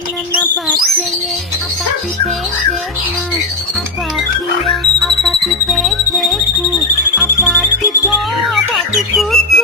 Anana baceye apati pedena apati ya apati pedeku apati do apati kutu